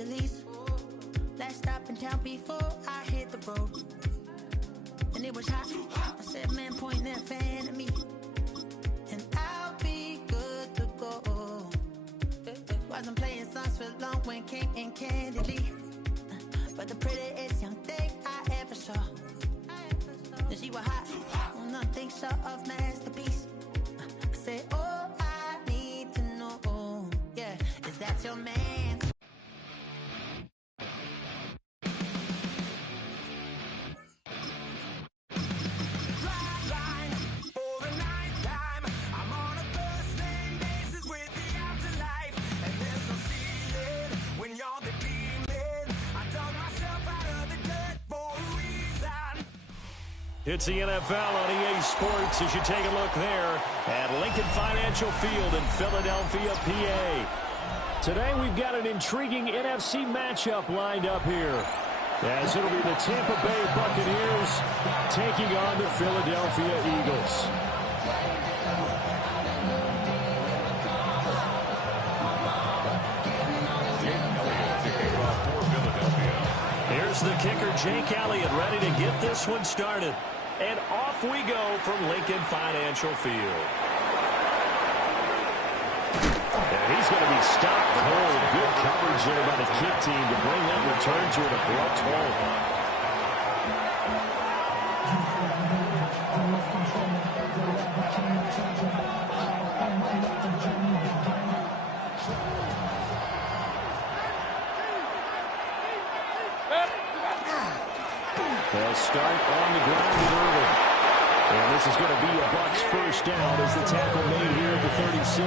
Angeles. Last stop in town before I hit the road. And it was hot. I said, man, point that fan at me. And I'll be good to go. Wasn't playing songs for long when came in candidly. But the prettiest young thing I ever saw. And she was hot. Nothing short of masterpiece. I said, oh, I need to know. Yeah, is that your man? It's the NFL on EA Sports as you take a look there at Lincoln Financial Field in Philadelphia, PA. Today we've got an intriguing NFC matchup lined up here, as it'll be the Tampa Bay Buccaneers taking on the Philadelphia Eagles. Here's the kicker, Jake Elliott, ready to get this one started. And off we go from Lincoln Financial Field. And he's going to be stopped cold. Good coverage there by the kick team to bring that return to an abrupt halt. They'll start on the ground with Irvin. And this is going to be a Bucs first down as the tackle made here at the 36.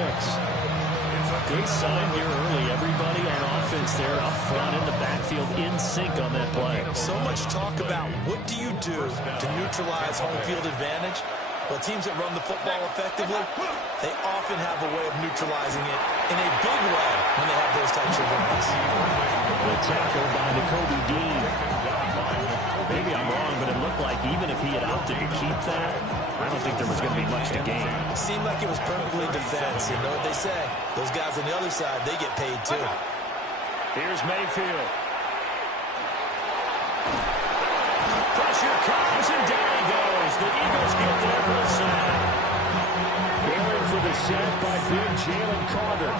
Good sign here early. Everybody on offense there up front in the backfield in sync on that play. So much talk about what do you do to neutralize home field advantage. Well, teams that run the football effectively, they often have a way of neutralizing it in a big way when they have those types of runs. The tackle by Nakobe Dean. Maybe I'm wrong, but it looked like even if he had opted to keep that, I don't think there was going to be much to gain. It seemed like it was perfectly defense. You know what they say? Those guys on the other side, they get paid too. Here's Mayfield. Pressure comes, and down he goes. The Eagles get there for a sack. Bailing for the sack by big Jalen Carter.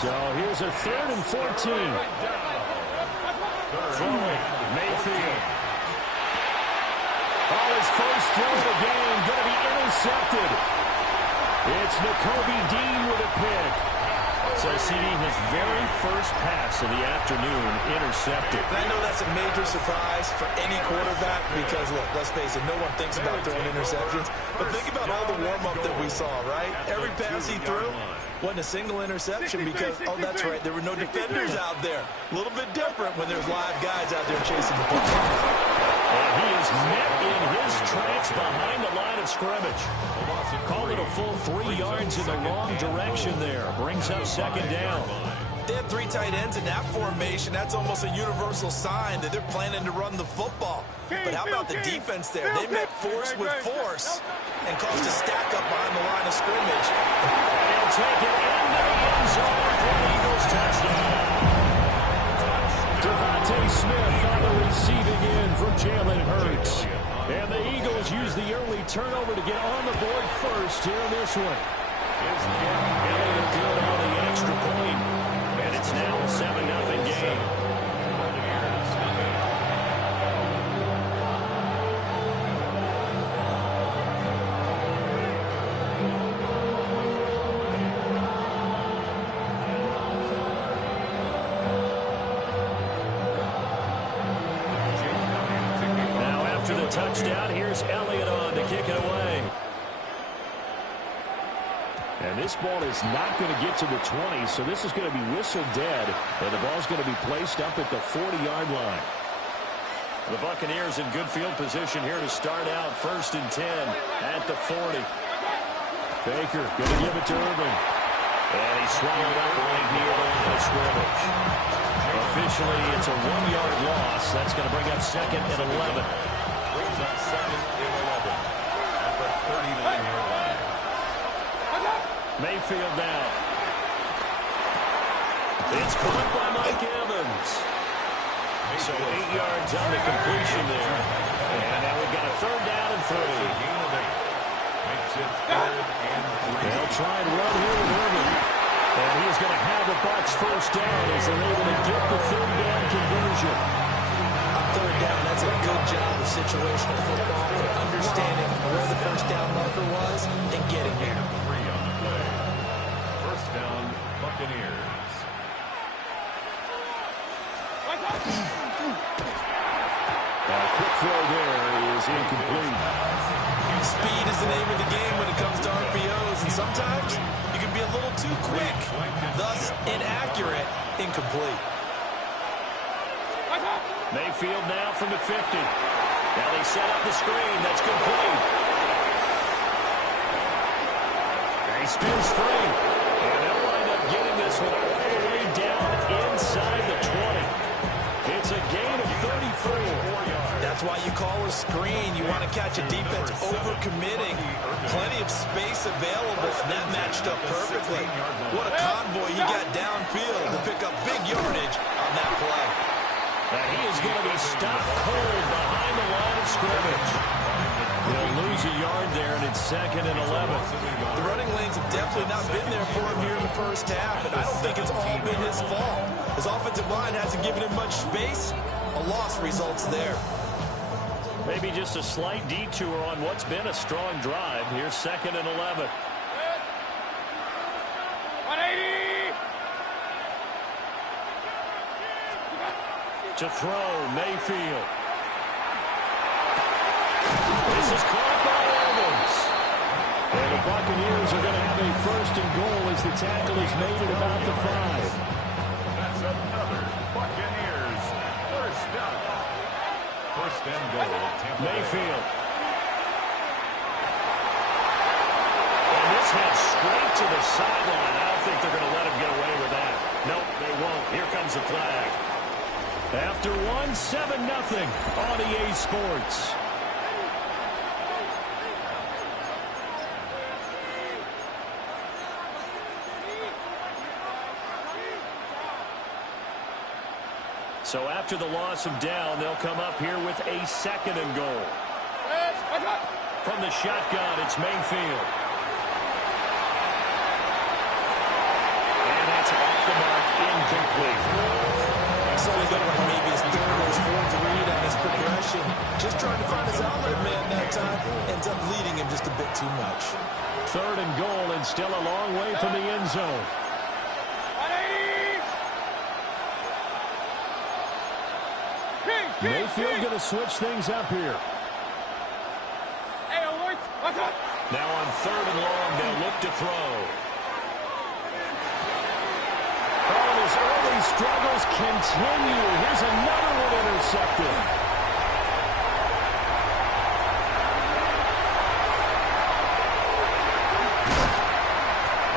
So here's a 3rd and 14. Throwing, Mayfield. Oh, his first throw of the game going to be intercepted. It's Nakobe Dean with a pick. So, CD, his very first pass of the afternoon intercepted. And I know that's a major surprise for any quarterback because, look, let's face it, no one thinks about throwing interceptions. But think about all the warm-up that we saw, right? Every pass he threw wasn't a single interception because, oh, that's right, there were no defenders out there. A little bit different when there's live guys out there chasing the football. And he is met in his tracks behind the line of scrimmage. Called it a full 3 yards in the wrong direction there. Brings up 2nd down. They have 3 tight ends in that formation. That's almost a universal sign that they're planning to run the football. But how about the defense there? They met force with force and caused a stack up behind the line of scrimmage. And he'll take it into the end zone for the Eagles touchdown. Devontae Smith on the receiving end from Jalen Hurts. And the Eagles use the early turnover to get on the board first here in this one. Elliott good on the extra point. And it's now a 7-0 game. Touchdown. Here's Elliott on to kick it away. And this ball is not going to get to the 20, so this is going to be whistled dead, and the ball's going to be placed up at the 40-yard line. The Buccaneers in good field position here to start out 1st and 10 at the 40. Baker going to give it to Irvin. And he's swallowed up right near the line of scrimmage. Officially, it's a 1-yard loss. That's going to bring up 2nd and 11. Brings up 2nd and 11 at the 39-yard line. Mayfield down. It's caught by Mike Evans. So 8 yards on the completion there. And now we've got a 3rd down and 3. They'll try and run here with Irvin. And he's going to have the Bucs 1st down as they're able to get the 3rd down conversion. On 3rd down, that's a good job of situational football for understanding where the 1st down marker was and getting there. 3 on the play. 1st down, Buccaneers. Quick throw there is incomplete. Speed is the name of the game when it comes to RPOs, and sometimes you can be a little too quick, thus inaccurate, incomplete. Mayfield now from the 50. Now they set up the screen. That's complete. And he spins free. And they'll wind up getting this one all the way down inside the 20. It's a gain of 34. That's why you call a screen. You want to catch a defense over-committing. Plenty of space available, and that matched up perfectly. What a convoy he got downfield to pick up big yardage on that play. And he is going to be stopped cold behind the line of scrimmage. He'll lose a yard there, and it's 2nd and 11. The running lanes have definitely not been there for him here in the 1st half, and I don't think it's all been his fault. His offensive line hasn't given him much space. A loss results there. Maybe just a slight detour on what's been a strong drive. Here's 2nd and 11. 180. To throw, Mayfield. This is caught by Evans. And the Buccaneers are going to have a 1st and goal as the tackle is made at about the 5. That's another Buccaneers 1st down. 1st and goal. Mayfield. And this heads straight to the sideline. I don't think they're going to let him get away with that. Nope, they won't. Here comes the flag. After 7-0 on EA Sports. So after the loss of down, they'll come up here with a 2nd and goal. From the shotgun, it's Mayfield. And that's off the mark, incomplete. It's only been like maybe his 3rd or his 4th read on his progression. Just trying to find his outlet man that time. Ends up leading him just a bit too much. 3rd and goal and still a long way from the end zone. Mayfield going to switch things up here. Now on 3rd and long, they'll look to throw. Oh, and his early struggles continue. Here's another one intercepted.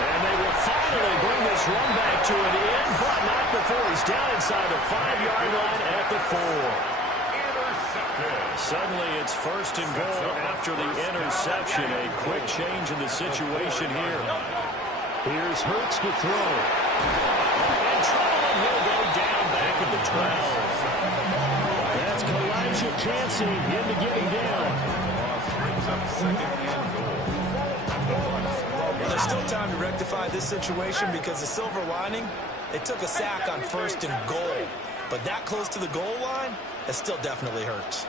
And they will finally bring this run back to an end, but not before he's down inside the 5-yard line at the 4. Suddenly it's 1st and goal after the interception. A quick change in the situation here. Here's Hurts to throw. And trouble, and he'll go down back at the 12. That's Kalijah Cansey into getting down. Well, there's still time to rectify this situation because the silver lining, they took a sack on 1st and goal. But that close to the goal line, it still definitely hurts.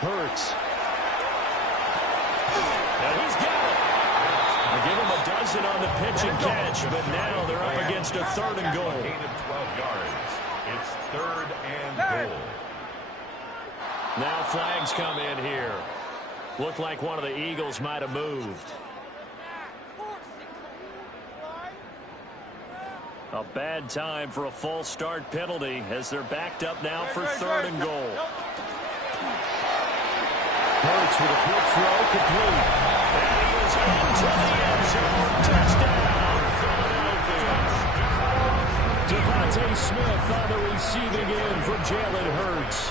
Hurts. Now he's got it. They give him a dozen on the pitch and catch, but now they're up against a 3rd and goal. Gain of 12 yards. It's 3rd and goal. Now flags come in here. Looked like one of the Eagles might have moved. A bad time for a false start penalty as they're backed up now for 3rd and goal. Hurts with a quick throw, complete. And he is into the end zone. Touchdown, Philadelphia. Devontae Smith on the receiving end from Jalen Hurts.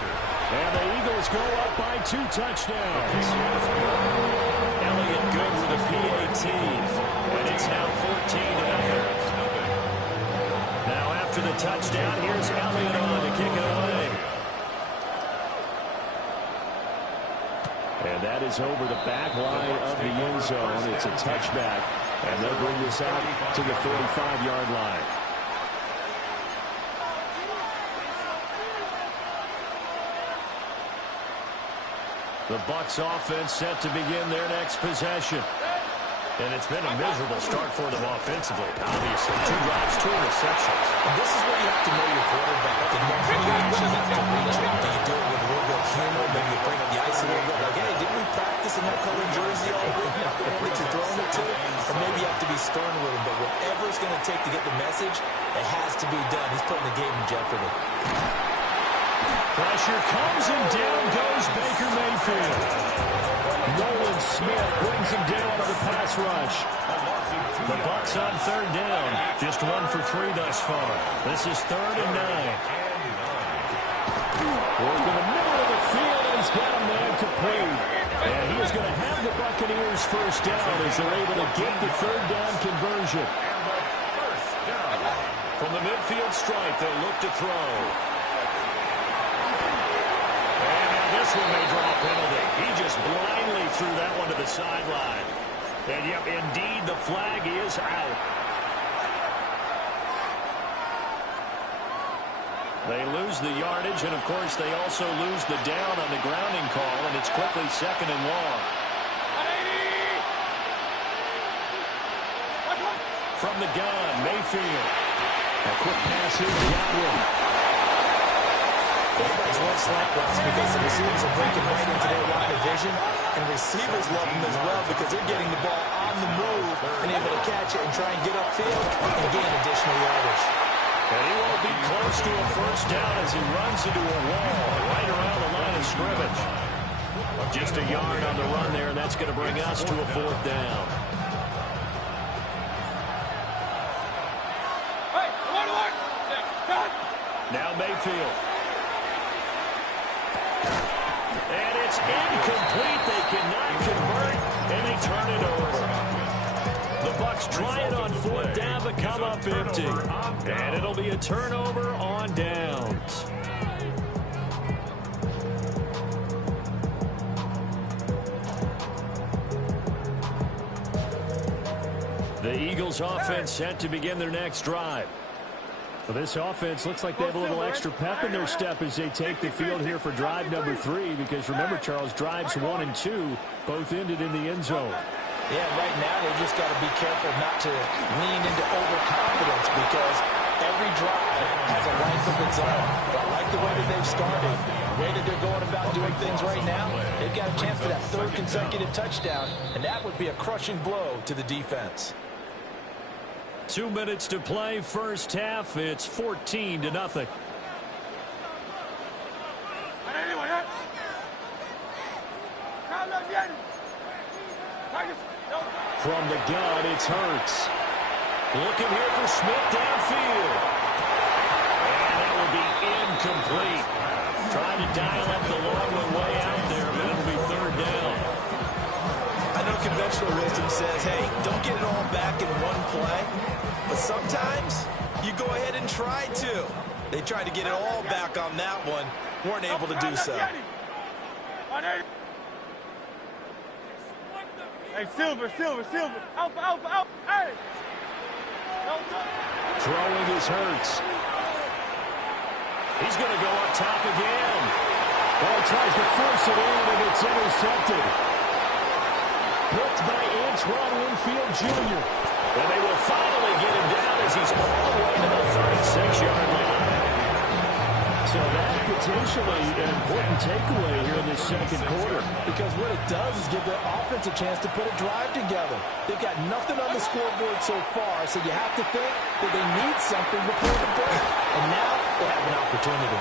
And the Eagles go up by 2 touchdowns. Elliott good with a PAT. And it's now touchdown. Here's Elliott on to kick it away. And that is over the back line of the end zone. It's a touchback. And they'll bring this out to the 45-yard line. The Bucs offense set to begin their next possession. And it's been a miserable start for them offensively. Obviously, 2 drops, 2 interceptions. And this is where you have to know your quarterback. And you actually have to reach him. Do you do it with a little bit of humor? Maybe you break the ice a little bit. Like, hey, didn't we practice in that colored jersey all week? That you're throwing it to? Or maybe you have to be stern with him. But whatever it's going to take to get the message, it has to be done. He's putting the game in jeopardy. Pressure comes and down goes Baker Mayfield. Nolan Smith brings him down on the pass rush. The Bucs on 3rd down. Just 1 for 3 thus far. This is 3rd and 9. Working the middle of the field. He's got a man complete. And he is going to have the Buccaneers first down as they're able to get the 3rd down conversion. From the midfield stripe, they'll look to throw. This one may draw a penalty. He just blindly threw that one to the sideline. And, yep, indeed, the flag is out. They lose the yardage, and, of course, they also lose the down on the grounding call, and it's quickly 2nd and long. From the gun, Mayfield. A quick pass here to Godwin. Quarterbacks love slant routes because the receivers are breaking right into their line of vision, and receivers love them as well because they're getting the ball on the move and able to catch it and try and get upfield and gain additional yardage. And he won't be close to a first down as he runs into a wall right around the line of scrimmage. Just a yard on the run there, and that's going to bring us to a 4th down. Now Mayfield. And it's incomplete. They cannot convert, and they turn it over. The Bucs try it on 4th down, but come up empty. And it'll be a turnover on downs. The Eagles offense set to begin their next drive. Well, this offense looks like they have a little extra pep in their step as they take the field here for drive number 3, because remember, Charles, drives 1 and 2 both ended in the end zone. Yeah, right now they just got to be careful not to lean into overconfidence because every drive has a life of its own. But I like the way that they've started, the way that they're going about doing things right now. They've got a chance for that 3rd consecutive touchdown, and that would be a crushing blow to the defense. 2 minutes to play, first half. It's 14-0. From the gun, it's Hurts. Looking here for Smith downfield. And that will be incomplete. Trying to dial up the long one way out there, but it'll be 3rd down. I know conventional wisdom says, hey, don't get it all back in one play. But sometimes you go ahead and try to. They tried to get it all back on that one. Weren't able to do so. Hey, Silver. Alpha. Hey! Throwing is Hurts. He's going to go up top again. Well, he tries to force it in, and it's intercepted. Blocked by Antoine Winfield Jr. And they will finally get him down as he's all the way to the 36-yard line. So that potentially an important takeaway here in this 2nd quarter. Because what it does is give their offense a chance to put a drive together. They've got nothing on the scoreboard so far, so you have to think that they need something before the break. And now they have an opportunity.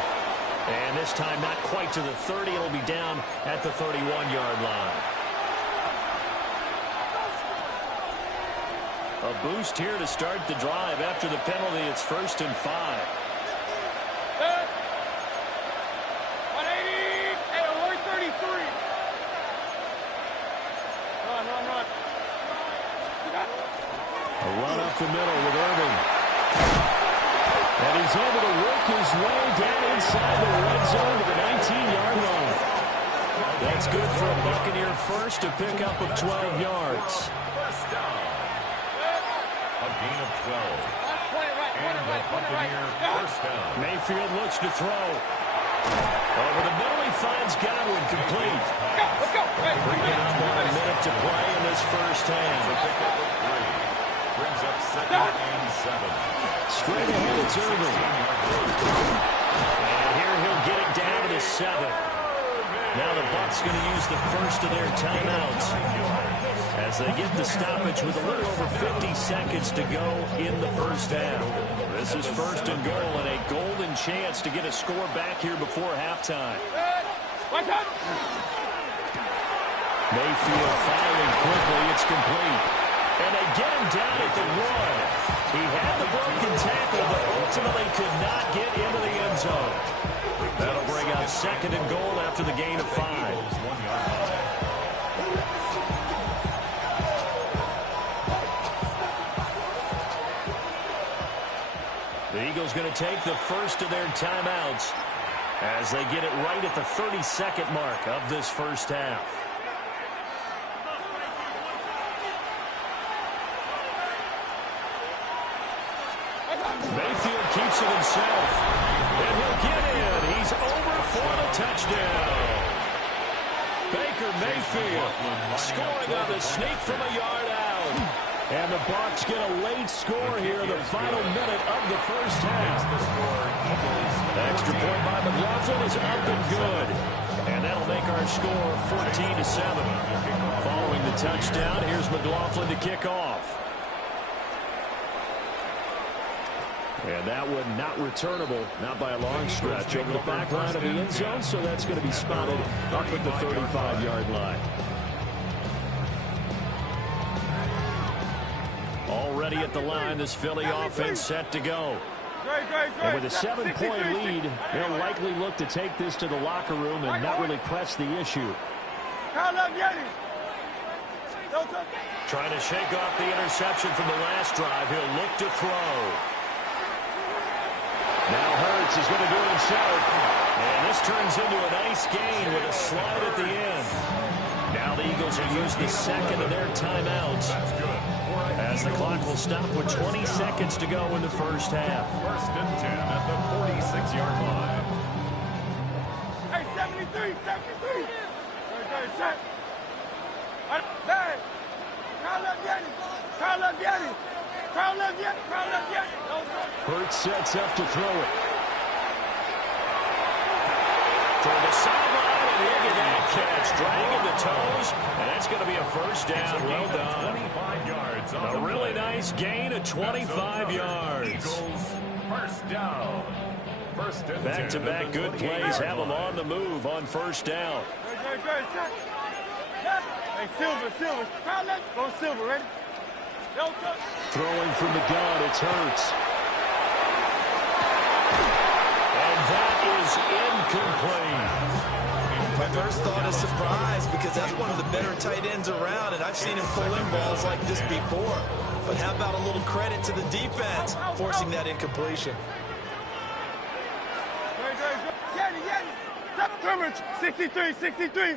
And this time not quite to the 30. It'll be down at the 31-yard line. A boost here to start the drive. After the penalty, it's 1st and 5. A run up the middle with Irving. And he's able to work his way down inside the red zone to the 19-yard line. That's good for a Buccaneer first, a pickup of 12 yards. First down. A gain of 12. And the Buccaneer first down. Mayfield looks to throw. Over the middle, he finds Godwin complete. Bringing up on a minute to play in this first half. A pickup of 3. Brings up 2nd and 7. Straight ahead, it's Irving. And here he'll get it down to the 7. Now the Bucs going to use the first of their timeouts as they get the stoppage with a little over 50 seconds to go in the first half. This is first and goal and a golden chance to get a score back here before halftime. Mayfield firing quickly. It's complete. And they get him down at the 1. He had the broken tackle, but ultimately could not get into the end zone. That'll bring up second and goal after the gain of 5. The Eagles going to take the first of their timeouts as they get it right at the 32nd mark of this first half. Mayfield keeps it himself. And he'll get in. He's over for the touchdown. Baker Mayfield scoring on the sneak from a yard out. And the Bucs get a late score here in the final minute of the first half. The extra point by McLaughlin is up and good. And that'll make our score 14-7. Following the touchdown, here's McLaughlin to kick off. And that one not returnable, not by a long stretch, over the back line of the end zone, so that's going to be spotted up at the 35-yard line. Already at the line, this Philly offense set to go. And with a 7-point lead, they'll likely look to take this to the locker room and not really press the issue. Trying to shake off the interception from the last drive. He'll look to throw. Now Hurts is going to do it himself. And this turns into a nice gain with a slide at the end. Now the Eagles will use the second of their timeouts as the clock will stop with 20 seconds to go in the first half. First and 10 at the 46-yard line. Hey, 73, 73. Set. Hurts sets up to throw it. Toward the sideline, and look at that catch. Dragging the toes, and that's going to be a first down. Well done. 25 yards. A really nice gain of 25 yards. Eagles, first down. First and 10. Back-to-back good plays have them on the move on first down. Hey, Silver. Go Silver, ready? Throwing from the gun, it's Hurts. And that is incomplete. My first thought is surprise because that's one of the better tight ends around, and I've seen him pull in balls like this before. But how about a little credit to the defense forcing that incompletion? 63.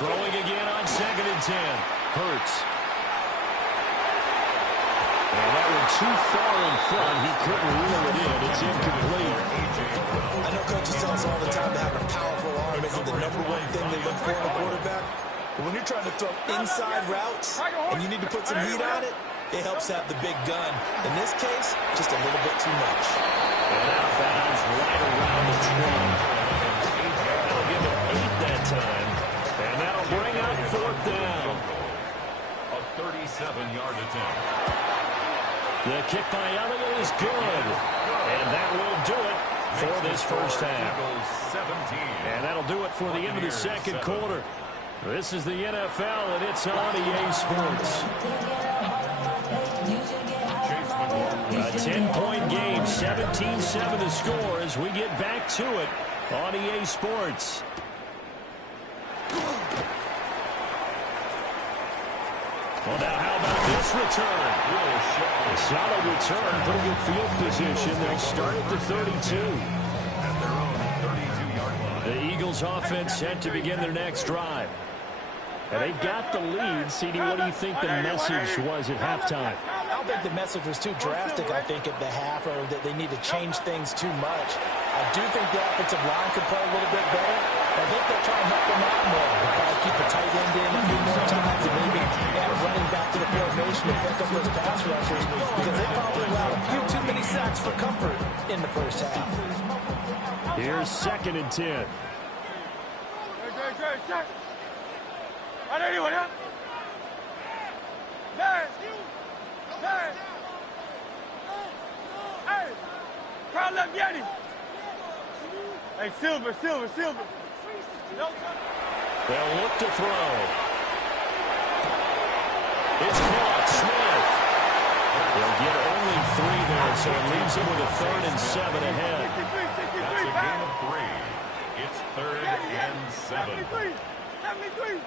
Throwing again on 2nd and 10. Hurts. And that one too far in front. He couldn't reel it in. It's incomplete. I know coaches tell us all the time that having a powerful arm isn't the #1 thing they look for in a quarterback. But when you're trying to throw inside routes and you need to put some heat on it, it helps have the big gun. In this case, just a little bit too much. And out of bounds right around the 20. That'll give him 8 that time. And that'll bring up 4th down. A 37-yard attempt. The kick by Elliott is good. And that will do it for this first half. And that'll do it for the end of the second quarter. This is the NFL, and it's on EA Sports. A 10-point game, 17-7 the score as we get back to it on EA Sports. Well, now how about this return? Solid return, pretty good field position. They'll start at the 32. At their own 32-yard line. The Eagles offense set to begin their next drive. And they've got the lead. CD, what do you think the message was at halftime? I don't think the message was too drastic, I think, at the half, or that they need to change things too much. I do think the offensive line could play a little bit better. I think they'll try and help them out more. They'll probably keep the tight end in a few more times and maybe add a running back to the formation to pick up those pass rushers, because they probably allowed a few too many sacks for comfort in the first half. Here's 2nd and 10. Hey, Silver. They'll look to throw. It's caught. Smith. They'll get only 3 there, so it leaves them with a 3rd and 7 ahead. That's a gain of 3. It's 3rd and 7. 73.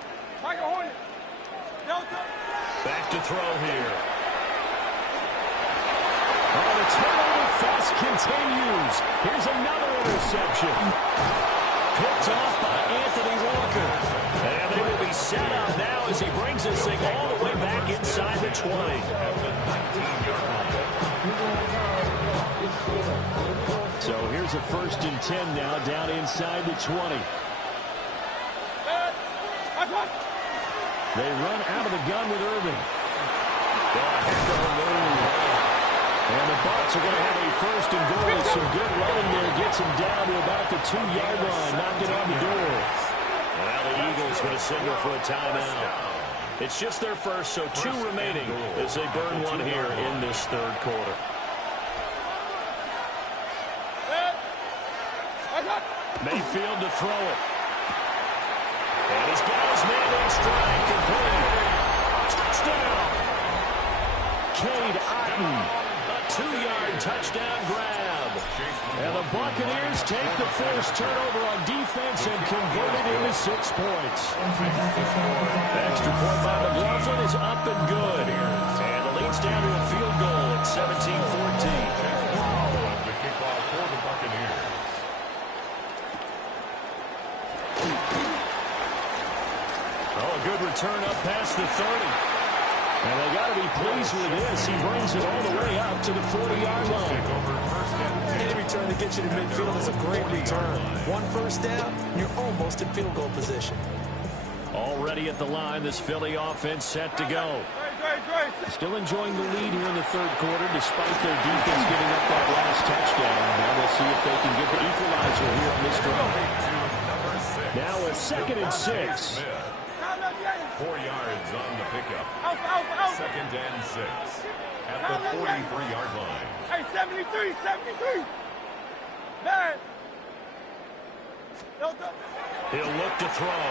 Michael Hornet. Back to throw here. Oh, the turnover fest continues. Here's another interception. Picked off by Anthony Walker. And they will be set up now as he brings this thing all the way back inside the 20. So here's a 1st and 10 now down inside the 20. They run out of the gun with Irving. And the Bucs are going to have a 1st and goal with some good running there. Gets him down to about the 2-yard line. Knocked it on the door. Now the Eagles going to signal for a timeout. It's just their first, so 2 remaining as they burn one here in this 3rd quarter. Mayfield to throw it. And he's got his man in stride, complete. Touchdown. Cade Otton, a 2-yard touchdown grab. And the Buccaneers take the first turnover on defense and convert it into 6 points. Extra point by McLaughlin is up and good. And the lead's down to a field goal at 17-14. The kickoff for the Buccaneers. Oh, a good return up past the 30. And they got to be pleased with this. He brings it all the way up to the 40-yard line. Any return that gets you to midfield is a great return. 1 first down, and you're almost in field goal position. Already at the line, this Philly offense set to go. Still enjoying the lead here in the 3rd quarter, despite their defense giving up that last touchdown. Now we'll see if they can get the equalizer here on this drive. Now a 2nd and 6. 4 yards on the pickup. 2nd and 6 at the 43-yard line. Hey, 73. Man. He'll look to throw.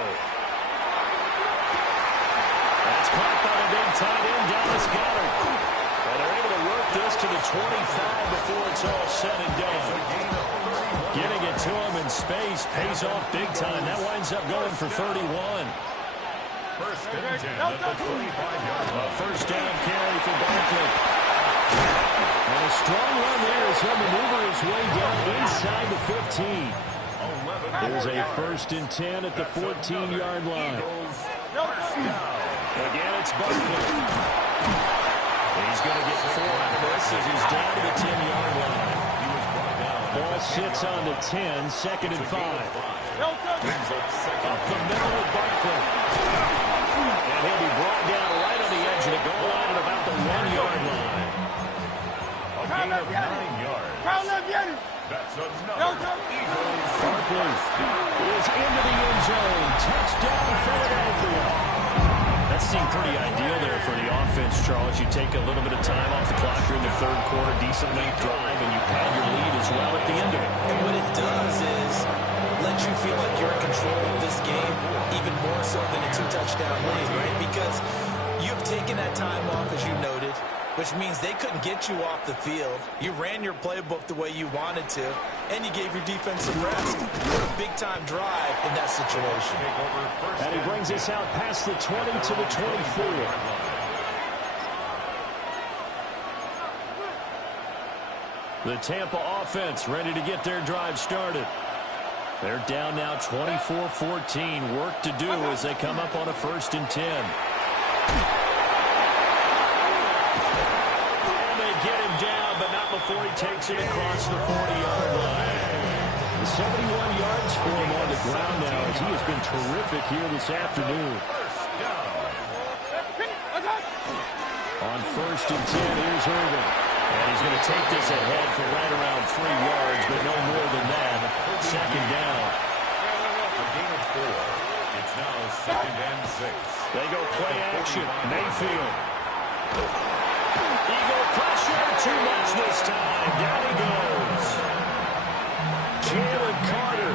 That's caught by the big tight end, Dallas Goedert. Well, they're able to work this to the 25 before it's all said and done. Getting it to him in space pays off big time. That winds up going for 31. 1st and 10 at the 25-yard line. First down carry for Barkley. And a strong run there as he'll maneuver his way down inside the 15. There's a 1st and 10 at the 14-yard line. Again, it's Barkley. He's going to get 4 out of this as he's down to the 10-yard line. Ball sits on the 10, 2nd and 5. Up the middle with Barkley. And he'll be brought down right on the edge of the goal line at about the 1-yard line. A gain of 9 yards. That's another Eagles. Barkley is into the end zone. Touchdown, Philadelphia. That seemed pretty ideal there for the offense, Charles. You take a little bit of time off the clock here in the 3rd quarter, decent length drive, and you pad your lead as well at the end of it. And what it does is let you feel like you're in control of this game, even more so than a 2-touchdown lead, right? Because you've taken that time off, as you noted, which means they couldn't get you off the field. You ran your playbook the way you wanted to, and you gave your defense some rest. What a big-time drive in that situation. And he brings us out past the 20 to the 24. The Tampa offense ready to get their drive started. They're down now 24-14. Work to do as they come up on a 1st and 10. And they get him down, but not before he takes it across the 40-yard line. 71 yards for him on the ground now as he has been terrific here this afternoon. On 1st and 10, here's Irvin. And he's going to take this ahead for right around 3 yards, but no more than that. 2nd down. A gain of 4. It's now 2nd and 6. They go play action. Mayfield. Eagle pressure. Too much this time. Down he goes. Jalen Carter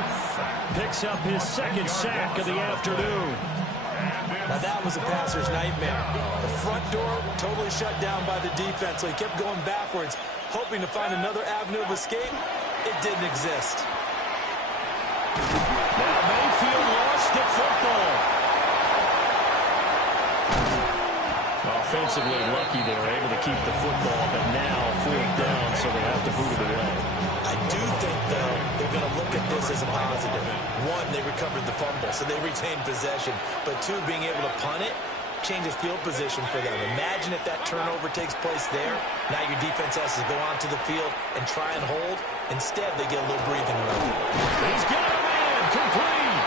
picks up his 2nd sack of the afternoon. Now that was a passer's nightmare. The front door totally shut down by the defense, so he kept going backwards, hoping to find another avenue of escape. It didn't exist. Now Mayfield lost the football. Offensively lucky they were able to keep the football, but now 4th down, so they have to boot it away. I do think, though, they're going to look at this as a positive. 1, they recovered the fumble, so they retained possession. But 2, being able to punt it changes field position for them. Imagine if that turnover takes place there. Now your defense has to go onto the field and try and hold. Instead, they get a little breathing room. He's got a man complete.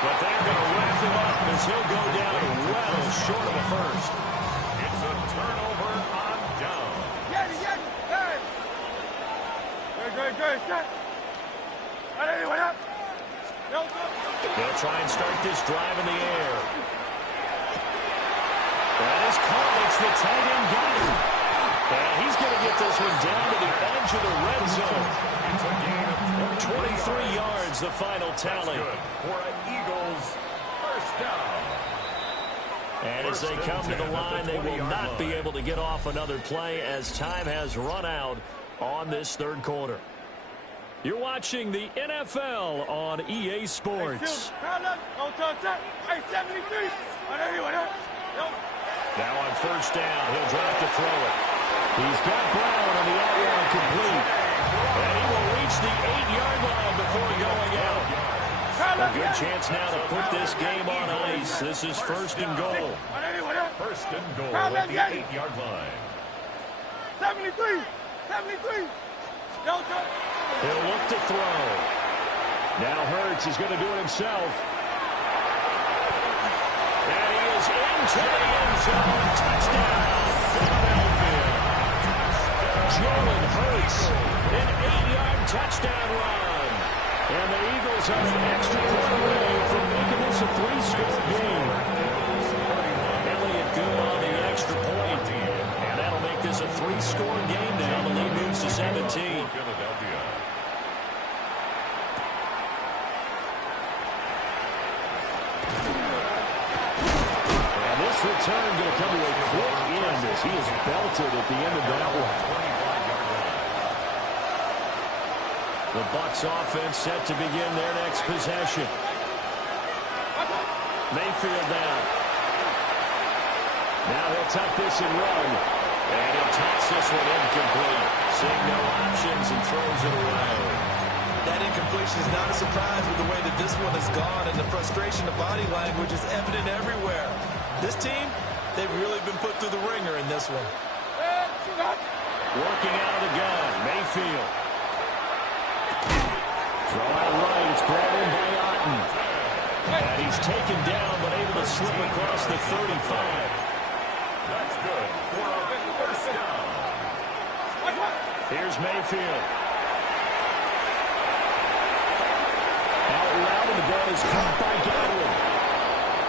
But they're going to wrap him up as he'll go down well short of a 1st. It's a turnover on down. Good. They'll try and start this drive in the air. That is Collins, the tight end, got him. And he's going to get this one down to the edge of the red zone. It's a gain of 23 yards, the final tally. Good for an Eagles 1st down. And as they come to the line, they will not be able to get off another play as time has run out on this 3rd quarter. You're watching the NFL on EA Sports. Now on 1st down, he'll drop to throw it. He's got Brown on the outrun complete. And he will reach the 8-yard line before going out. A good chance now to put this game on ice. This is 1st and goal. 1st and goal at the 8-yard line. 73. He'll look to throw. Now Hurts is going to do it himself. And he is into the end zone. Touchdown, Philadelphia. Jalen Hurts, an 8-yard touchdown run. And the Eagles have an extra point away from making this a 3-score game. Elliott good on the extra point. And that'll make this a 3-score game now. The lead moves to 17. Philadelphia. Return going to come to a quick end as he is belted at the end of that one. The Bucs offense set to begin their next possession. Mayfield down. Now he'll tuck this and run. And he'll toss this one incomplete. Seeing no options and throws it away. That incompletion is not a surprise with the way that this one has gone, and the frustration of body language is evident everywhere. This team, they've really been put through the ringer in this one. Working out of the gun, Mayfield. Throw out right, it's brought in by Otten. And he's taken down, but able to slip across the 35. That's good for a 1st down. Here's Mayfield. Out loud, and the ball is caught by Godwin.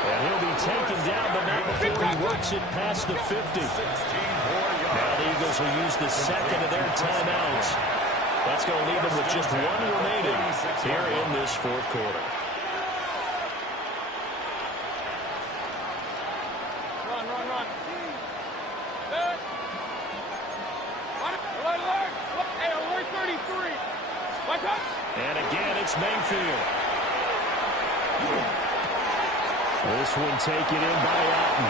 And he'll be taken down, but not before he works it past the 50. Now the Eagles will use the 2nd of their timeouts. That's going to leave them with just 1 remaining here in this 4th quarter. Run. Hey, alert 33. Watch out. And again, it's Mayfield. This one taken in by Otten.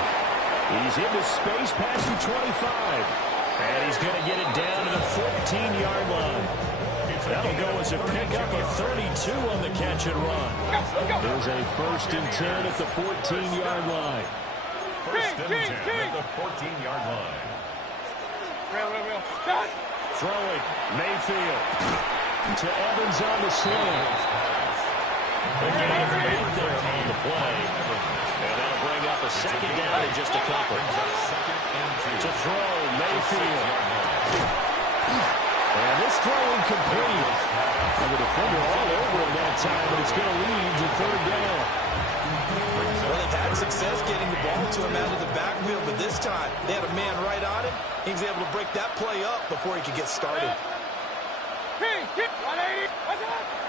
He's into space past the 25. And he's going to get it down to the 14-yard line. That'll go as a pickup of 32 on the catch and run. There's a 1st and 10 at the 14-yard line. 1st and 10 at the 14-yard line. Throwing, Mayfield to Evans on the slant. Again, 8 there on the play. And that'll bring up a 2nd down in just a couple. To throw, Mayfield. And this throw incomplete. And the defender all over him that time, but it's going to lead to 3rd down. Well, they've had success getting the ball to him out of the backfield, but this time they had a man right on him. He was able to break that play up before he could get started.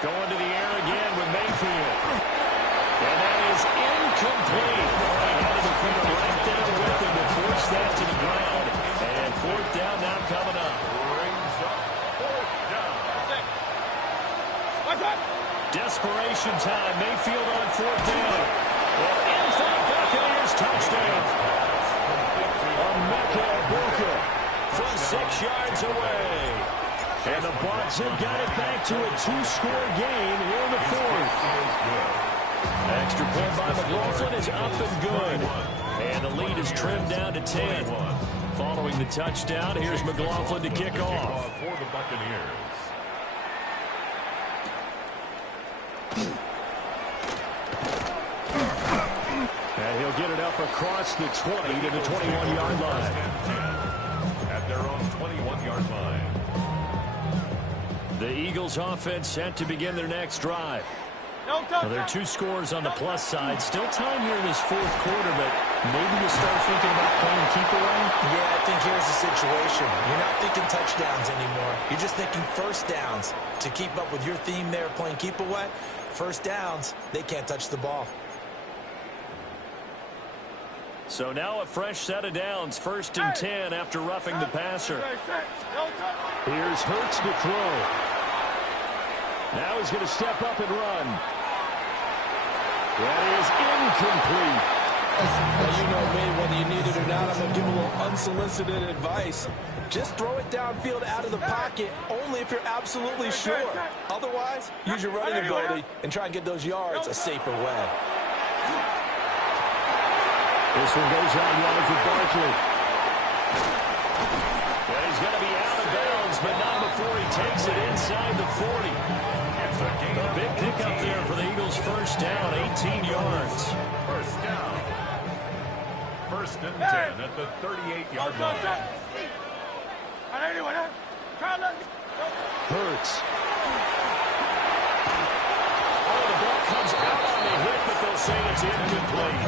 Going to the air again with Mayfield. And that is incomplete. He had a defender right there with him to force that to the ground. And 4th down now coming up. Brings up 4th down. Desperation time. Mayfield on 4th down. Well, in for the Buccaneers touchdown. Emeka Egbuka from 6 yards away. And the Bucs have got it back to a 2-score game here in the 4th. Extra point by McLaughlin is up and good. And the lead is trimmed down to 10. Following the touchdown, here's McLaughlin to kick off. For the Buccaneers. And he'll get it up across the 20 to the 21-yard line. At their own 21-yard line. The Eagles offense set to begin their next drive. Well, there are 2 scores on the plus side. Still time here in this 4th quarter, but maybe you start thinking about playing keep away? Yeah, I think here's the situation. You're not thinking touchdowns anymore. You're just thinking 1st downs. To keep up with your theme there, playing keep away, 1st downs, they can't touch the ball. So now a fresh set of downs, 1st and 10 after roughing the passer. Here's Hurts to throw. Now he's going to step up and run. That is incomplete. Well, you know me, whether you need it or not, I'm going to give a little unsolicited advice. Just throw it downfield out of the pocket, only if you're absolutely sure. Otherwise, use your running ability and try and get those yards a safer way. This one goes out wide for Barkley. And he's going to be out of bounds, but not before he takes it inside the 40. A big pickup there for the Eagles' 1st down, 18 yards. 1st down. 1st and 10 at the 38-yard line. Hurts. Oh, the ball comes out on the hit, but they'll say it's incomplete.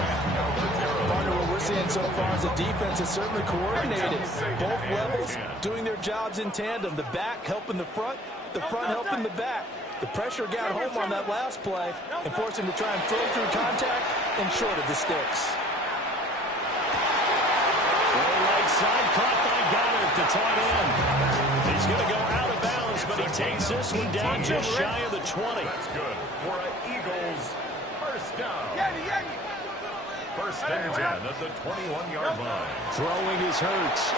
Partner, what we're seeing so far is the defense is certainly coordinated. Both levels doing their jobs in tandem. The back helping the front helping the back. The pressure got home on that last play and forced him to try and throw through contact and short of the sticks. Right side, caught by Goddard, the tight end. He's going to go out of bounds, but he takes this one down just shy of the 20. That's good for an Eagles 1st down. 1st and 10 at the 21-yard line. Throwing is Hurts.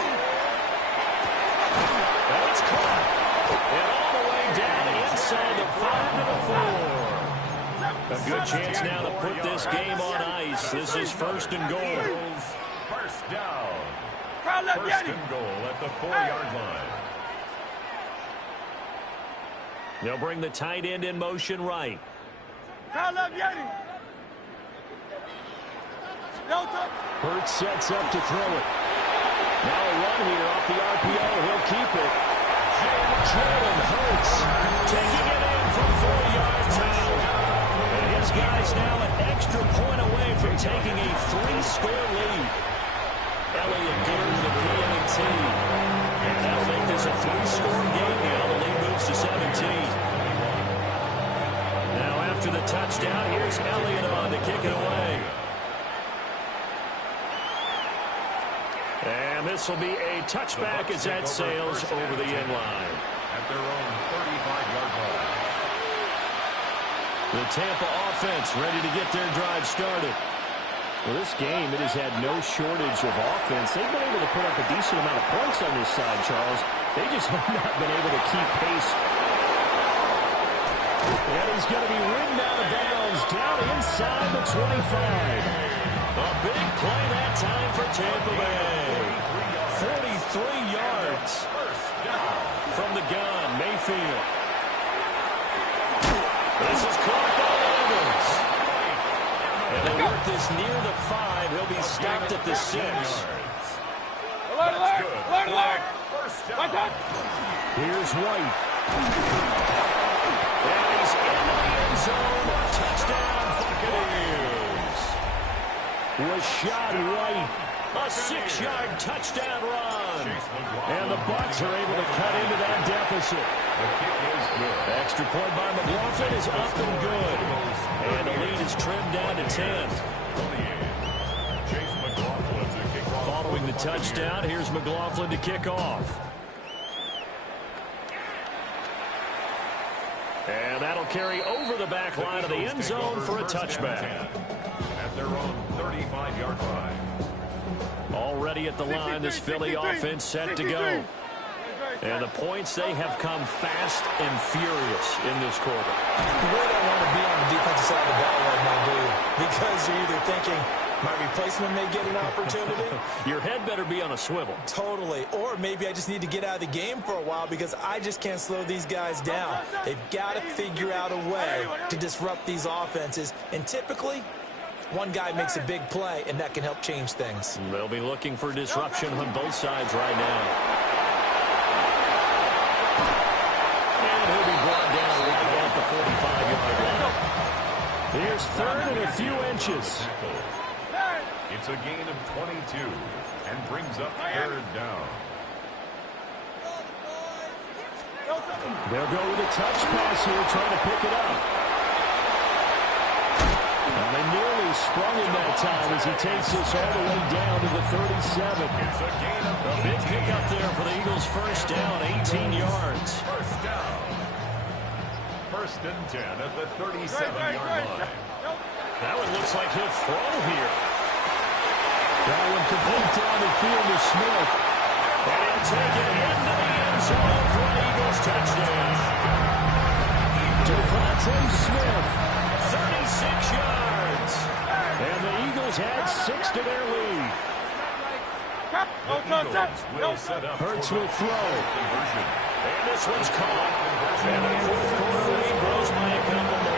And it's caught. And all the way down inside the 5 to the 4. A good chance now to put this game on ice. This is 1st and goal. 1st down. 1st and goal at the 4-yard line. They'll bring the tight end in motion right. Hurts sets up to throw it. Now a run here off the RPO. He'll keep it. Jalen Hurts taking it in from 4 yards out. And his guys now an extra point away from taking a 3-score lead. Elliott goes to PMT. And that'll make this a 3-score game now. The lead moves to 17. Now after the touchdown, here's Elliott on to kick it away. And this will be a touchback as that sails over the end line. At their own 35-yard line. The Tampa offense ready to get their drive started. Well, this game, it has had no shortage of offense. They've been able to put up a decent amount of points on this side, Charles. They just have not been able to keep pace. And he's going to be ridden out of bounds down inside the 25. A big play that time for Tampa Bay. 43 yards from the gun. Mayfield. This is caught by Evans. And they work this near the 5. He'll be stopped at the 6. Alert! Here's White. And he's into the end zone. Touchdown, Buccaneers. Rashad White. A 6-yard touchdown run. And the Bucs are able to cut into that deficit. The kick is good. Extra point by McLaughlin is up and good. And the lead is trimmed down to 10. Chase McLaughlin to kick off. Following the touchdown, here's McLaughlin to kick off. And that'll carry over the back line of the end zone for a touchback. At their own 35-yard line. Already at the line, this Philly offense set to go. And the points, they have come fast and furious in this quarter. You really don't want to be on the defensive side of the ball right now, do you? Because you're either thinking, my replacement may get an opportunity. Your head better be on a swivel. Totally. Or maybe I just need to get out of the game for a while because I just can't slow these guys down. They've got to figure out a way to disrupt these offenses. And typically, one guy makes a big play, and that can help change things. They'll be looking for disruption on both sides right now. And he'll be brought down right at the 45-yard line. Here's third and a few inches. It's a gain of 22 and brings up third down. They'll go with a touch pass here, trying to pick it up. And they nearly sprung him that time as he takes this all the way down to the 37. It's a gain of A big pickup there for the Eagles' first down, 18 yards. First down. First and 10 at the 37-yard line. That one looks like he'll throw here. That one complete down the field to Smith. And he'll take it into the end zone for an Eagles touchdown. Devontae Smith, 36 yards. And the Eagles add 6 to their lead. Hurts will throw. And this one's caught. And the fourth quarter lead grows by a couple more.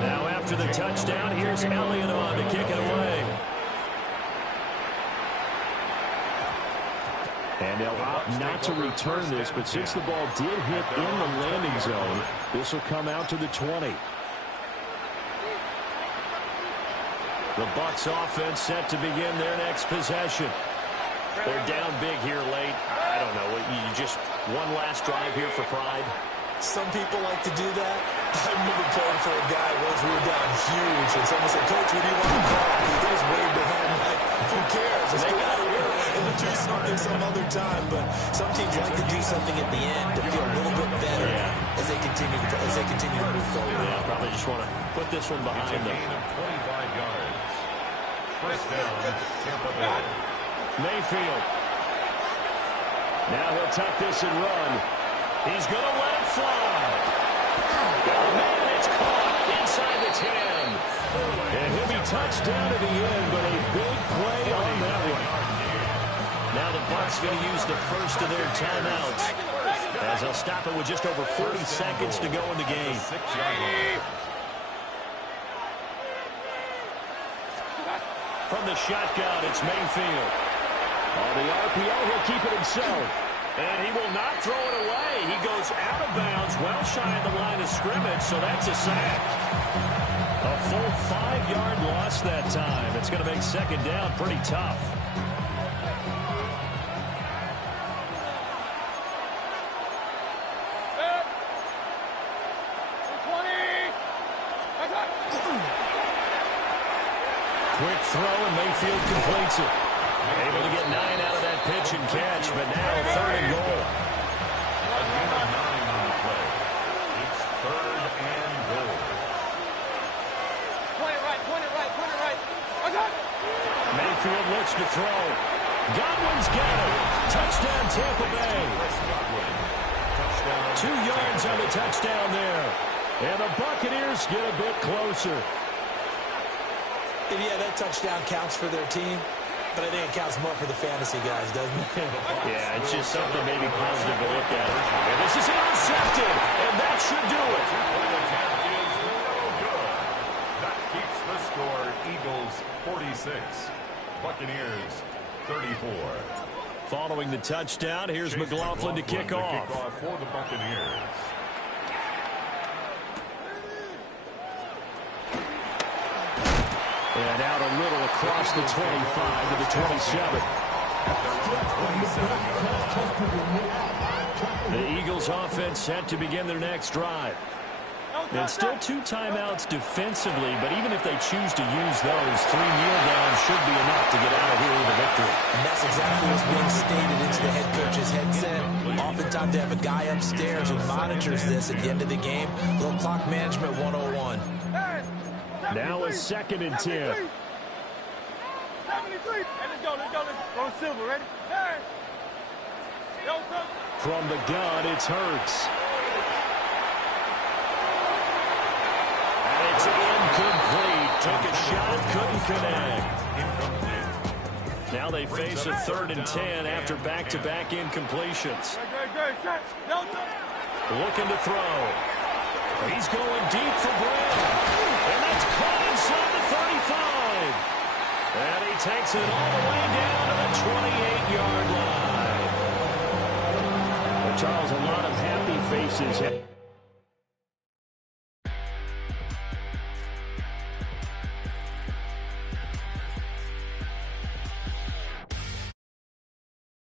Now after the touchdown, here's Elliott on to kick it away. And they'll opt not to return this, but since the ball did hit in the landing zone, this will come out to the 20. The Bucs offense set to begin their next possession. They're down big here late. I don't know. You just one last drive here for pride. Some people like to do that. I remember playing for a guy once we were down huge, and someone said, Coach, what do you want to call? He just waved a hand like, who cares? Let's get out of here and do something some other time. But some teams like to do something at the end to feel a little bit better as they continue to move forward. Yeah, probably just want to put this one behind them. Gain of 25 yards. First down, Tampa Bay. Mayfield. Now he'll tuck this and run. He's going to let it fly. Oh, man, it's caught inside the 10. And he'll be touched down at the end, but a big play on that one. Now the Bucs going to use the first of their timeouts as they'll stop it with just over 40 seconds to go in the game. 6-yard line. From the shotgun, it's Mayfield. On the RPO, he'll keep it himself. And he will not throw it away. He goes out of bounds, well shy of the line of scrimmage, so that's a sack. A full 5-yard loss that time. It's going to make second down pretty tough. Quick throw, and Mayfield completes it. Able to get 9 out of that pitch and catch, but now third and goal. A gain of 9 on the play. It's third and backfield, looks to throw. Godwin's got it. Touchdown, Tampa Bay. 2 yards on the touchdown there. And the Buccaneers get a bit closer. Yeah, that touchdown counts for their team, but I think it counts more for the fantasy guys, doesn't it? Yeah, it's just something maybe positive to look at. And this is intercepted, and that should do it. That keeps the score. Eagles 46, Buccaneers 34. Following the touchdown, here's McLaughlin to kick off. For the Buccaneers. And out a little across the 25 to the 27. The Eagles offense set to begin their next drive. And still 2 timeouts defensively, but even if they choose to use those, 3 kneel downs should be enough to get out of here with a victory. And that's exactly what's being stated into the head coach's headset. Oftentimes they have a guy upstairs who monitors this at the end of the game. Little clock management 101. Now a 2nd and 10. 73. Hey, let's go. Go Silver, ready? Hey. From the gun, it's Hurts. And it's incomplete. Took a shot, couldn't connect. Now they face a 3rd and 10 after back-to-back incompletions. Looking to throw. He's going deep for Brown. And that's caught inside the 35. And he takes it all the way down to the 28-yard line. Well, Charles, a lot of happy faces.